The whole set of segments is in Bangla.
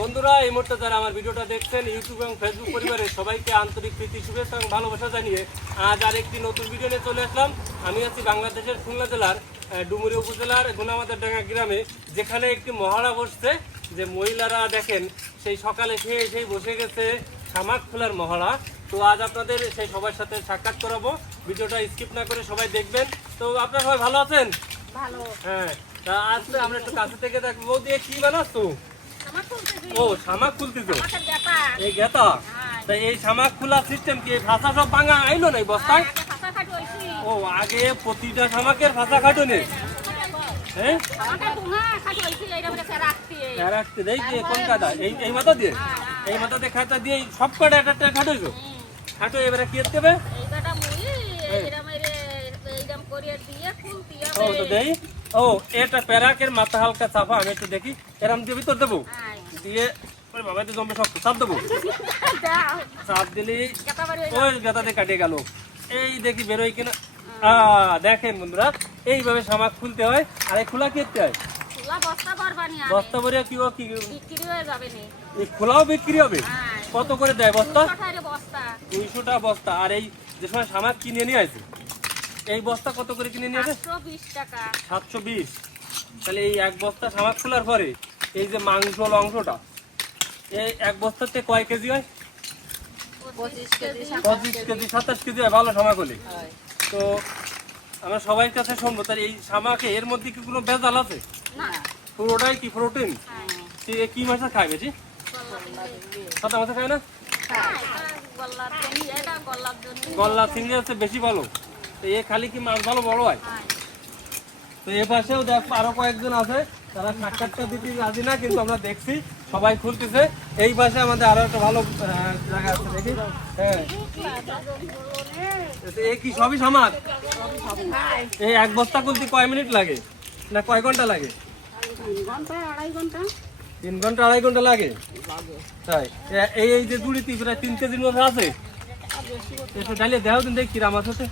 বন্ধুরা এই মুহূর্তে যারা আমার ভিডিওটা দেখছেন ইউটিউব এবং ফেসবুক পরিবারের সবাইকে আন্তরিক প্রীতি শুভেচ্ছা এবং ভালোবাসা জানিয়ে আজ আর একটি নতুন ভিডিও নিয়ে চলে আসলাম। আমি আছি বাংলাদেশের খুলনা জেলার ডুমুরি উপজেলার গুনামাদার ডাঙ্গা গ্রামে যেখানে একটি মহড়া বসছে যে মহিলারা দেখেন সেই সকালে সে এসেই বসে গেছে সামাক খোলার মহড়া। তো আজ আপনাদের সেই সবার সাথে সাক্ষাৎ করাবো। ভিডিওটা স্কিপ না করে সবাই দেখবেন। তো আপনারা সবাই ভালো আছেন? ভালো। হ্যাঁ তা আজ আমরা একটু কাছে থেকে দেখব। এ কি বানাচ্ছো? ও শামাক খুলতেছো। এই গেতা। হ্যাঁ। তা এই শামাক খোলার সিস্টেম কি ভাষা সব ভাঙা আইলো না বস্তায়? হইছি। ও আগে প্রতিটা শামাকের ভাষা খাটো নেই হ্যাঁ রাখতে দেই যে এই এই মাথা দিয়ে? এই খাতা সব কটা একটা একটা খাটোছো খাটো এবারে কি ও তো দেই। ও এটা প্যারাকের মাথা হালকা চাপা আমি একটু দেখি। এরম দিয়ে ভিতর দেবো। দিয়ে ওই বাবা তো জমবে শক্ত। চাপ দেবো? চাপ বাড়ি ওই গাদাতে কাটে গেল। এই দেখি বেরোয় কিনা। আ দেখেন বন্ধুরা এইভাবে সামাক খুলতে হয় আর এই খোলা কেটে হয়? বস্তা ভরে কি কি? খোলাও বিক্রি হবে? হ্যাঁ। কত করে দেয় বস্তা? দুইশোটা বস্তা। আর এই যে সময় সামাক কিনে নিয়ে আসে এই বস্তা কত করে কিনে নিয়ে আসে? বিশ সাতশো বিশ। তাহলে এই এক বস্তা সামাক খোলার পরে এই যে মাংস অংশটা এই এক বস্তাতে কয় কেজি হয়? পঁচিশ কেজি কেজি। সাতাশ কেজি হয় ভালো সামাক হলে তো আমরা সবাই কাছে শুনব তার এই সামাকে এর মধ্যে কি কোনো ভেজাল আছে? পুরোটাই কি প্রোটিন হ্যাঁ। কি মাছে খায় বেশি? সাদা মাছে খায় না? গল্লা চিংড়ি হচ্ছে বেশি ভালো। তো এ খালি কি মাছ ভালো বড় হয়? হ্যাঁ। তো এ পাশেও দেখ আরও কয়েকজন আছে। তারা সাক্ষাৎকার দিতে রাজি না কিন্তু আমরা দেখছি সবাই খুলতেছে। এই পাশে আমাদের আরও একটা ভালো জায়গা আছে দেখি? হ্যাঁ। এ কি সবই সামার এই এক বস্তা খুলতে কয় মিনিট লাগে? না কয় ঘণ্টা লাগে? তিন ঘণ্টা আড়াই ঘণ্টা লাগে? তাই। এই এই যে দুড়িতে প্রায় তিন কেজির মধ্যে আছে? ডালিয়ে দেখাও দিন দেখি কিরাম আছে।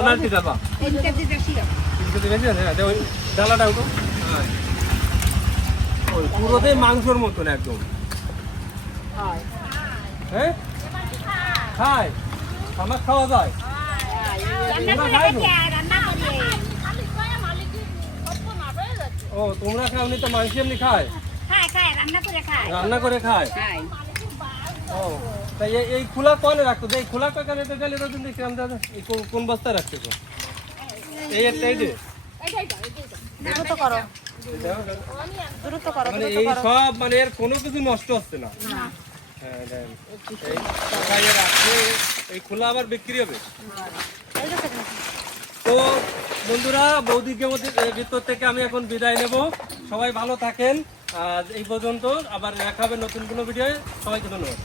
ওনার কি ডাবা তিন কেজি বেশি। আছে? হ্যাঁ ডালাটা উঠো হ্যাঁ। পুরোটাই মাংসর মতন একদম। হ্যাঁ? খায়। আমার খাওয়া যায়। তো? ও তোমরা খাওনি তো মাংস এমনি খায়? রান্না করে খায়। ও তাই এই- খোলা কনে রাখতো। এই খোলা কাকানে তো গেলে রোজন দেখি আমরা এই কোন- কোন বস্তায় রাখতে তো এই একটা এই যে। করো দেখো, দেখো। দ্রুত করো মানে এই সব মানে এর কোনো কিছু নষ্ট হচ্ছে না। হ্যাঁ এই খোলা আবার বিক্রি হবে? তো বন্ধুরা বৌদিকে ভিতর থেকে আমি এখন বিদায় নেব। সবাই ভালো থাকেন। আর এই পর্যন্ত আবার দেখা হবে নতুন কোনো ভিডিও সবাইকে ধন্যবাদ।